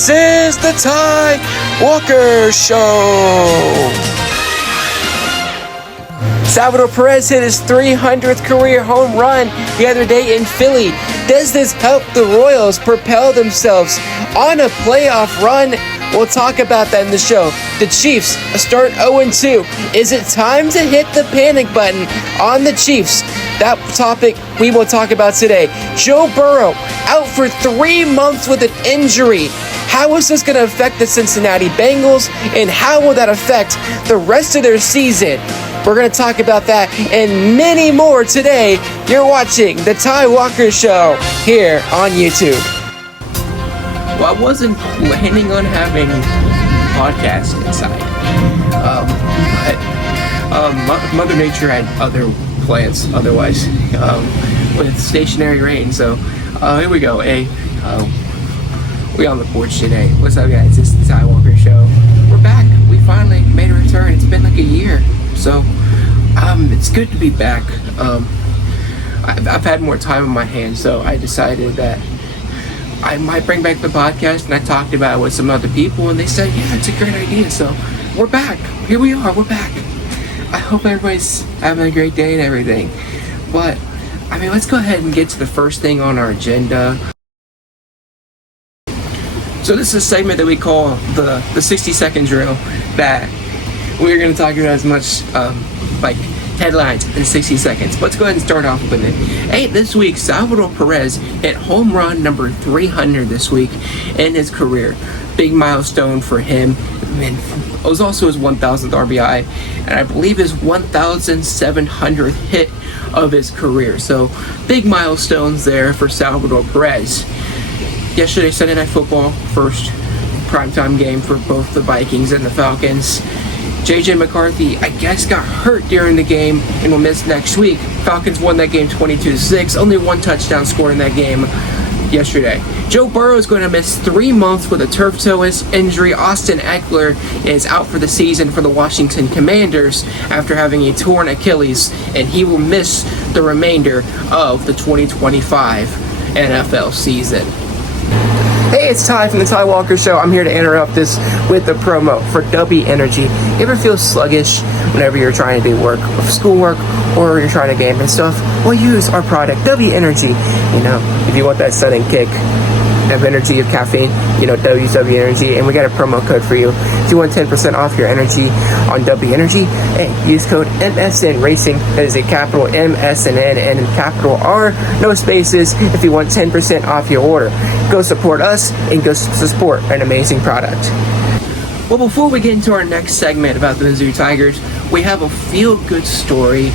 This is the Ty Walker Show. Salvador Perez hit his 300th career home run the other day in Philly. Does this help the Royals propel themselves on a playoff run? We'll talk about that in the show. The Chiefs start 0-2. Is it time to hit the panic button on the Chiefs? That topic we will talk about today. Joe Burrow out for 3 months with an injury. How is this going to affect the Cincinnati Bengals, and how will that affect the rest of their season? We're going to talk about that and many more today. You're watching The Ty Walker Show here on YouTube. Well, I wasn't planning on having a podcast inside. But Mother Nature had other plans otherwise with stationary rain. So here we go. We on the porch today. What's up, guys? It's The Ty Walker Show. We're back. We finally made a return. It's been like a year. So it's good to be back. I've had more time on my hands, so I decided that I might bring back the podcast, and I talked about it with some other people, and they said, yeah, it's a great idea. So we're back. Here we are. We're back. I hope everybody's having a great day and everything. But, let's go ahead and get to the first thing on our agenda. So this is a segment that we call the 60-second drill, that we're going to talk about as much headlines in 60 seconds. Let's go ahead and start off with it. Hey, this week, Salvador Perez hit home run number 300 this week in his career. Big milestone for him. It was also his 1,000th RBI, and I believe his 1,700th hit of his career. So, big milestones there for Salvador Perez. Yesterday, Sunday Night Football, first primetime game for both the Vikings and the Falcons. J.J. McCarthy, I guess, got hurt during the game and will miss next week. Falcons won that game 22-6. Only one touchdown scored in that game yesterday. Joe Burrow is going to miss 3 months with a turf toe injury. Austin Eckler is out for the season for the Washington Commanders after having a torn Achilles, and he will miss the remainder of the 2025 NFL season. Hey, it's Ty from The Ty Walker Show. I'm here to interrupt this with a promo for W Energy. You ever feel sluggish whenever you're trying to do work, schoolwork, or you're trying to game and stuff? Well, use our product, W Energy. If you want that sudden kick of energy, of caffeine, use W Energy, and we got a promo code for you. If you want 10% off your energy on W Energy, hey, use code MSN Racing. That is a capital MSNN and a capital R, no spaces, if you want 10% off your order. Go support us and go support an amazing product. Well, before we get into our next segment about the Mizzou Tigers, we have a feel-good story.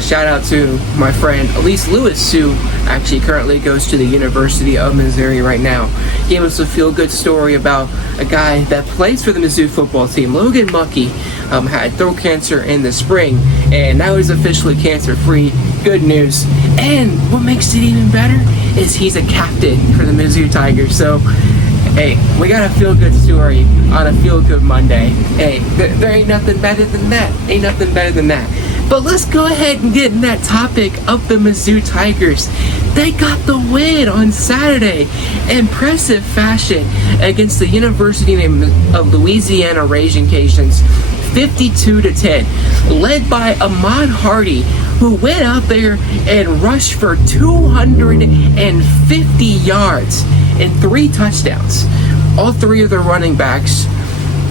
Shout out to my friend Elise Lewis, who actually currently goes to the University of Missouri right now. Gave us a feel-good story about a guy that plays for the Mizzou football team. Logan Muckey had throat cancer in the spring, and now he's officially cancer-free. Good news. And what makes it even better is he's a captain for the Mizzou Tigers. So, hey, we got a feel-good story on a feel-good Monday. Hey, there ain't nothing better than that. Ain't nothing better than that. But let's go ahead and get in that topic of the Mizzou Tigers. They got the win on Saturday. Impressive fashion against the University of Louisiana Raging Cajuns, 52-10. Led by Ahmad Hardy, who went out there and rushed for 250 yards and 3 touchdowns. All 3 of their running backs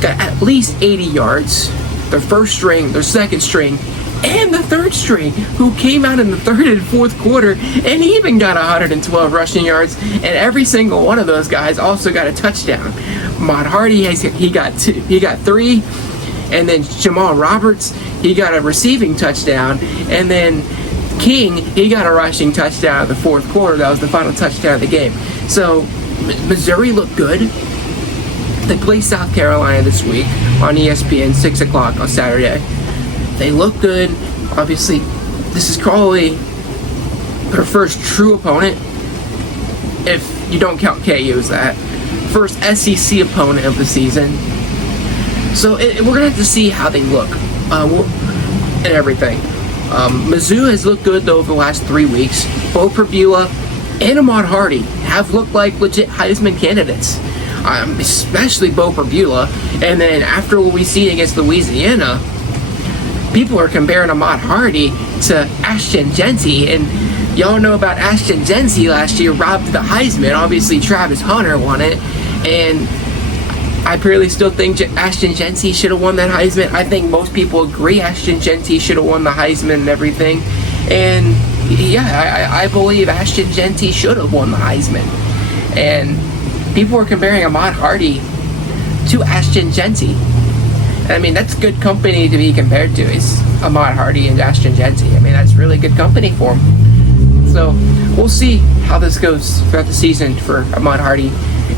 got at least 80 yards. Their first string, their second string, and the third string, who came out in the third and fourth quarter and even got 112 rushing yards, and every single one of those guys also got a touchdown. Ahmad Hardy, he got 3, and then Jamal Roberts, he got a receiving touchdown, and then King, he got a rushing touchdown in the fourth quarter. That was the final touchdown of the game. So Missouri looked good. They play South Carolina this week on ESPN, 6 o'clock on Saturday. They look good. Obviously, this is probably their first true opponent, if you don't count KU as that. First SEC opponent of the season. So we're going to have to see how they look and everything. Mizzou has looked good, though, over the last 3 weeks. Bo Prabula and Ahmad Hardy have looked like legit Heisman candidates. especially Bo Perbula. And then after what we see against Louisiana, people are comparing Ahmad Hardy to Ashton Jeanty, and y'all know about Ashton Jeanty last year robbed the Heisman. Obviously, Travis Hunter won it, and I purely still think Ashton Jeanty should have won that Heisman. I think most people agree Ashton Jeanty should have won the Heisman and everything. And yeah, I believe Ashton Jeanty should have won the Heisman. And people are comparing Ahmad Hardy to Ashton Jeanty. I mean, that's good company to be compared to, is Ahmad Hardy and Ashton Jeanty. I mean, that's really good company for him. So we'll see how this goes throughout the season for Ahmad Hardy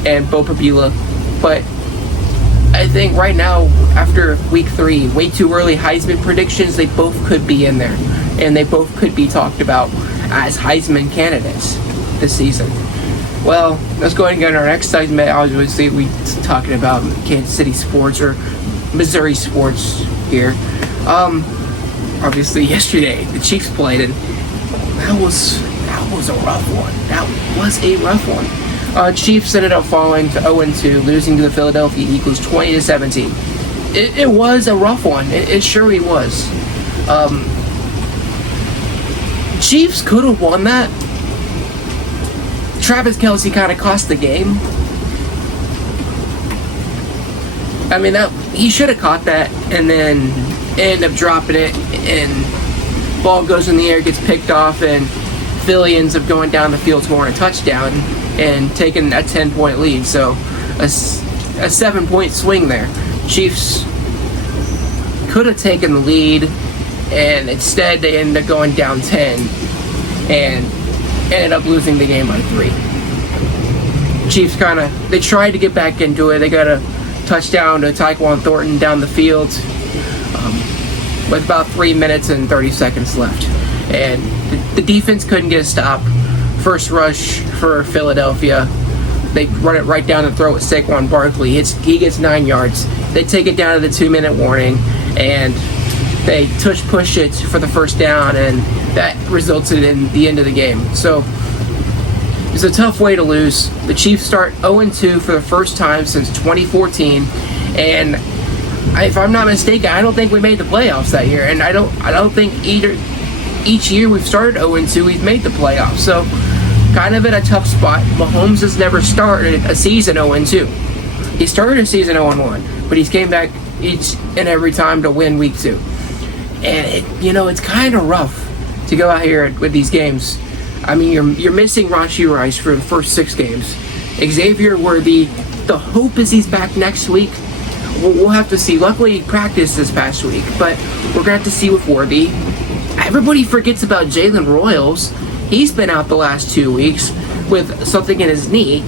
and Bo Perbula. But I think right now, after week 3, way too early Heisman predictions, they both could be in there. And they both could be talked about as Heisman candidates this season. Well, let's go ahead and get on our next segment. Obviously, we're talking about Kansas City sports or Missouri sports here. Obviously, yesterday, the Chiefs played, and that was a rough one. That was a rough one. Chiefs ended up falling to 0-2, losing to the Philadelphia Eagles 20-17. It was a rough one. It surely was. Chiefs could have won that. Travis Kelce kind of cost the game. I mean, he should have caught that and then ended up dropping it, and ball goes in the air, gets picked off, and Philly ends up going down the field scoring a touchdown and taking a 10-point lead. So a 7-point swing there. Chiefs could have taken the lead, and instead they ended up going down 10 and ended up losing the game by 3. Chiefs they tried to get back into it. They got a touchdown to Tyquan Thornton down the field with about 3 minutes and 30 seconds left. And the defense couldn't get a stop. First rush for Philadelphia. They run it right down the throat with Saquon Barkley. He gets 9 yards. They take it down to the 2-minute warning, and they push it for the first down, and that resulted in the end of the game. So it's a tough way to lose. The Chiefs start 0-2 for the first time since 2014, and if I'm not mistaken, I don't think we made the playoffs that year, and I don't think each year we've started 0-2, we've made the playoffs. So kind of in a tough spot. Mahomes has never started a season 0-2. He started a season 0-1, but he's came back each and every time to win week 2. And it's kind of rough to go out here with these games. I mean, you're missing Rashee Rice for the first 6 games. Xavier Worthy, the hope is he's back next week. We'll have to see. Luckily, he practiced this past week, but we're going to have to see with Worthy. Everybody forgets about Jalen Royals. He's been out the last 2 weeks with something in his knee.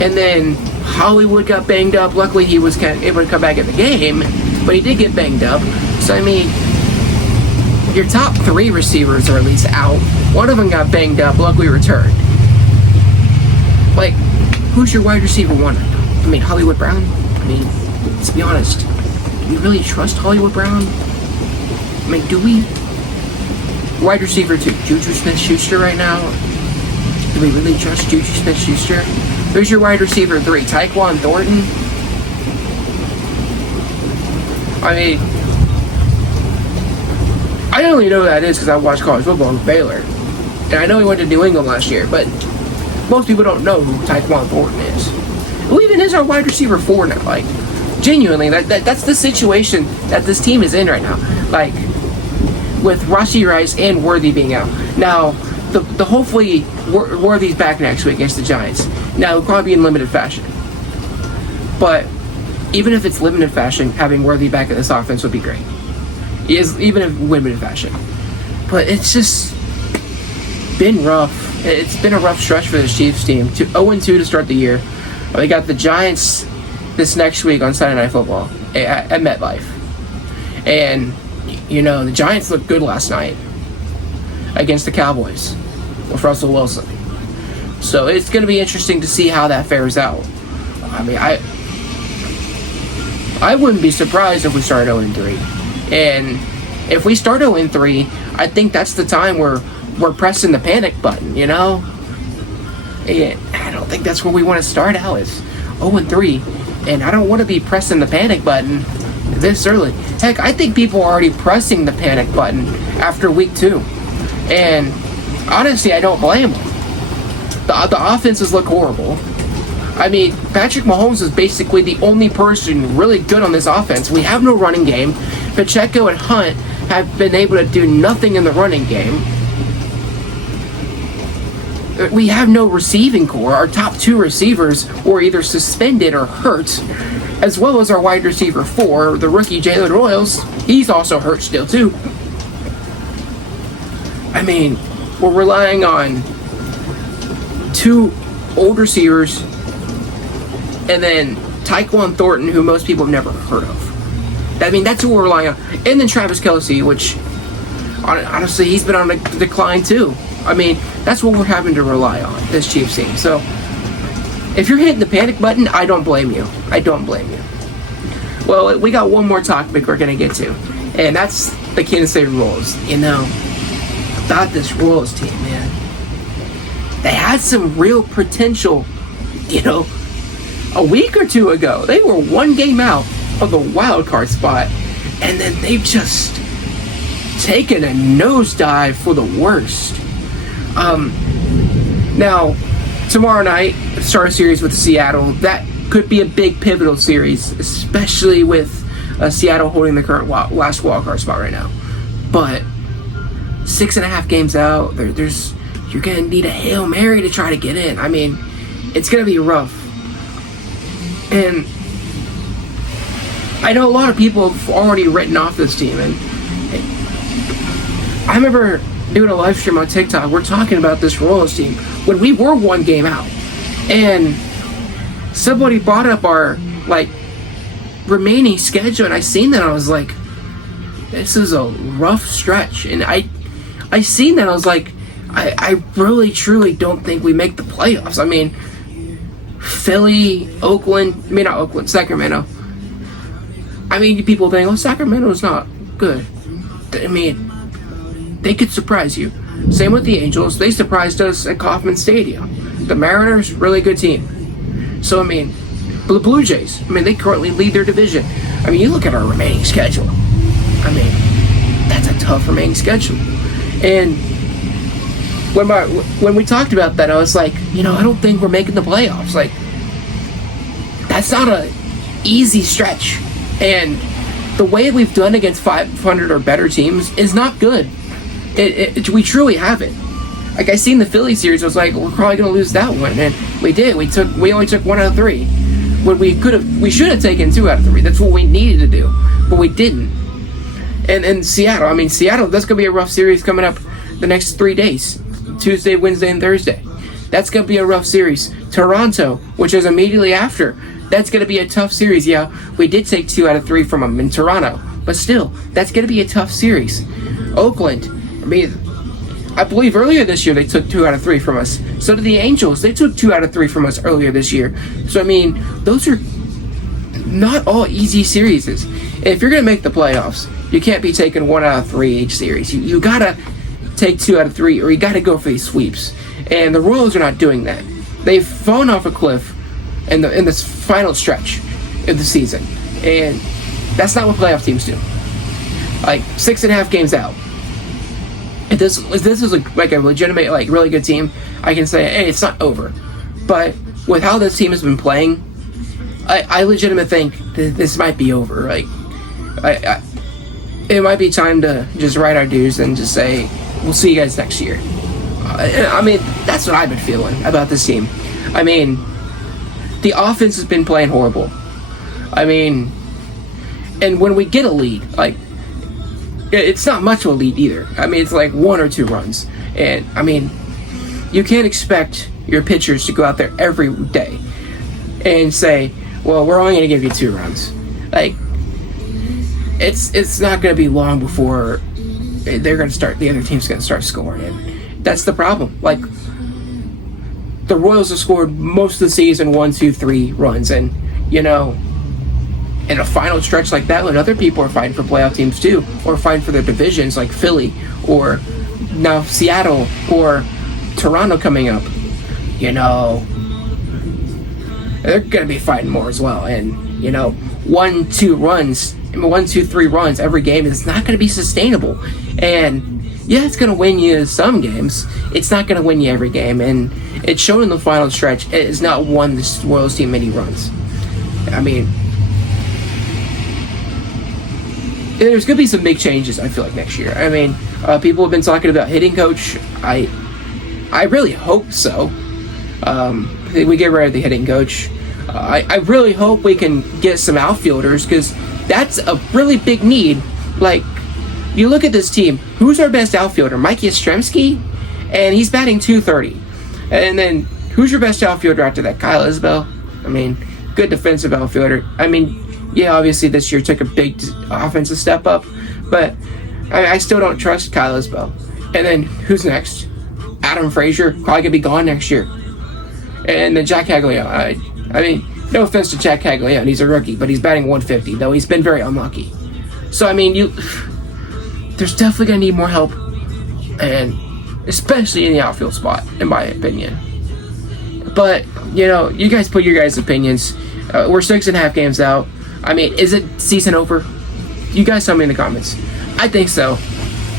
And then Hollywood got banged up. Luckily, he was able to come back in the game, but he did get banged up. So, I mean, your top 3 receivers are at least out. One of them got banged up, luckily returned. Like, who's your wide receiver 1? I mean, Hollywood Brown? I mean, let's be honest. Do we really trust Hollywood Brown? I mean, do we? Wide receiver 2, Juju Smith-Schuster right now? Do we really trust Juju Smith-Schuster? Who's your wide receiver 3? Tyquan Thornton? I mean, I only know who that is because I watched college football with Baylor. And I know he went to New England last year, but most people don't know who Tyquan Thornton is. Who even is our wide receiver 4 now? Like, genuinely, that's the situation that this team is in right now. Like, with Rashee Rice and Worthy being out. Now, the hopefully Worthy's back next week against the Giants. Now, it'll probably be in limited fashion. But even if it's limited fashion, having Worthy back in this offense would be great. Even in limited fashion. But it's just been rough. It's been a rough stretch for this Chiefs team. 0-2 to start the year. They got the Giants this next week on Sunday Night Football at MetLife. And the Giants looked good last night against the Cowboys with Russell Wilson. So it's going to be interesting to see how that fares out. I mean, I wouldn't be surprised if we started 0-3. And if we start 0-3, I think that's the time where we're pressing the panic button, And I don't think that's where we want to start out. 0-3, and I don't want to be pressing the panic button this early. Heck, I think people are already pressing the panic button after week 2, and honestly, I don't blame them. The offenses look horrible. I mean, Patrick Mahomes is basically the only person really good on this offense. We have no running game. Pacheco and Hunt have been able to do nothing in the running game. We have no receiving core. Our top 2 receivers were either suspended or hurt, as well as our wide receiver 4, the rookie Jalen Royals. He's also hurt still, too. I mean, we're relying on 2 old receivers, and then Tyquan Thornton, who most people have never heard of. I mean, that's who we're relying on. And then Travis Kelce, which, honestly, he's been on a decline too. I mean, that's what we're having to rely on, this Chiefs team. So, if you're hitting the panic button, I don't blame you. I don't blame you. Well, we got one more topic we're going to get to, and that's the Kansas City Royals. You know, about this Royals team, man. They had some real potential, you know, a week or 2 ago. They were 1 game out of the wild card spot, and then they've just taken a nosedive for the worst. Now, tomorrow night, start a series with Seattle. That could be a big pivotal series, especially with Seattle holding the current last wild card spot right now. But 6.5 games out, you're gonna need a Hail Mary to try to get in. I mean, it's gonna be rough. And I know a lot of people have already written off this team, and I remember doing a live stream on TikTok. We're talking about this Royals team when we were 1 game out, and somebody brought up our remaining schedule, and I seen that, and I was like, this is a rough stretch. And I seen that, and I was like, I really truly don't think we make the playoffs. I mean, Philly, Sacramento. I mean, people think, oh, Sacramento's not good. I mean, they could surprise you. Same with the Angels. They surprised us at Kauffman Stadium. The Mariners, really good team. So, I mean, the Blue Jays, I mean, they currently lead their division. I mean, you look at our remaining schedule. I mean, that's a tough remaining schedule. And when we talked about that, I was like, you know, I don't think we're making the playoffs. Like, that's not a easy stretch. And the way we've done against 500 or better teams is not good. We truly haven't. Like, I seen the Philly series, I was like, we're probably going to lose that one. And we did. We only took 1 out of 3. When we should have taken 2 out of 3. That's what we needed to do. But we didn't. And Seattle, that's going to be a rough series coming up the next 3 days. Tuesday, Wednesday, and Thursday. That's going to be a rough series. Toronto, which is immediately after, that's going to be a tough series. Yeah, we did take 2 out of 3 from them in Toronto, but still, that's going to be a tough series. Oakland, I mean, I believe earlier this year they took 2 out of 3 from us. So did the Angels. They took 2 out of 3 from us earlier this year. So, I mean, those are not all easy series. If you're going to make the playoffs, you can't be taking 1 out of 3 each series. You got to take 2 out of 3, or you got to go for these sweeps. And the Royals are not doing that. They've fallen off a cliff in this final stretch of the season, and that's not what playoff teams do. Like, 6.5 games out. If this is like a legitimate, really good team, I can say, hey, it's not over. But with how this team has been playing, I legitimately think this might be over. It might be time to just write our dues and just say, we'll see you guys next year. I mean, that's what I've been feeling about this team. I mean, the offense has been playing horrible. I mean, and when we get a lead, it's not much of a lead either. I mean, it's 1 or 2 runs. And, I mean, you can't expect your pitchers to go out there every day and say, well, we're only going to give you 2 runs. It's not going to be long before the other team's going to start scoring. And that's the problem. The Royals have scored most of the season 1, 2, 3 runs. And, you know, in a final stretch like that, when other people are fighting for playoff teams too, or fighting for their divisions like Philly, or now Seattle, or Toronto coming up, you know, they're going to be fighting more as well. And, you know, 1, 2, 3 runs every game is not going to be sustainable. And yeah, it's going to win you some games. It's not going to win you every game. And it's shown in the final stretch. It has not won the Royals team many runs. I mean, there's going to be some big changes, I feel like, next year. I mean, people have been talking about hitting coach. I really hope so. We get rid of the hitting coach. I really hope we can get some outfielders, because that's a really big need. Like, you look at this team, who's our best outfielder? Mike Yastrzemski, and he's batting .230. And then, who's your best outfielder after that? Kyle Isbell. I mean, good defensive outfielder. I mean, yeah, obviously this year took a big offensive step up, but I still don't trust Kyle Isbell. And then, who's next? Adam Frazier, probably gonna be gone next year. And then Jack Caglianone. I mean, no offense to Jack Caglianone, he's a rookie, but he's batting .150, though he's been very unlucky. So, I mean, there's definitely going to need more help, and especially in the outfield spot, in my opinion. But, you know, you guys put your guys' opinions. We're 6.5 games out. I mean, is it season over? You guys tell me in the comments. I think so.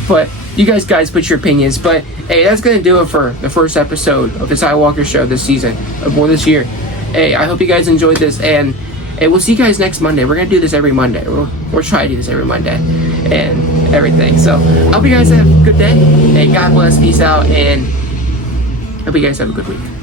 But you guys put your opinions. But, hey, that's going to do it for the first episode of the Cy Walker Show this season, or this year. Hey, I hope you guys enjoyed this, and hey, we'll see you guys next Monday. We're going to do this every Monday. We'll try to do this every Monday and everything. So, I hope you guys have a good day. Hey, God bless, peace out, and hope you guys have a good week.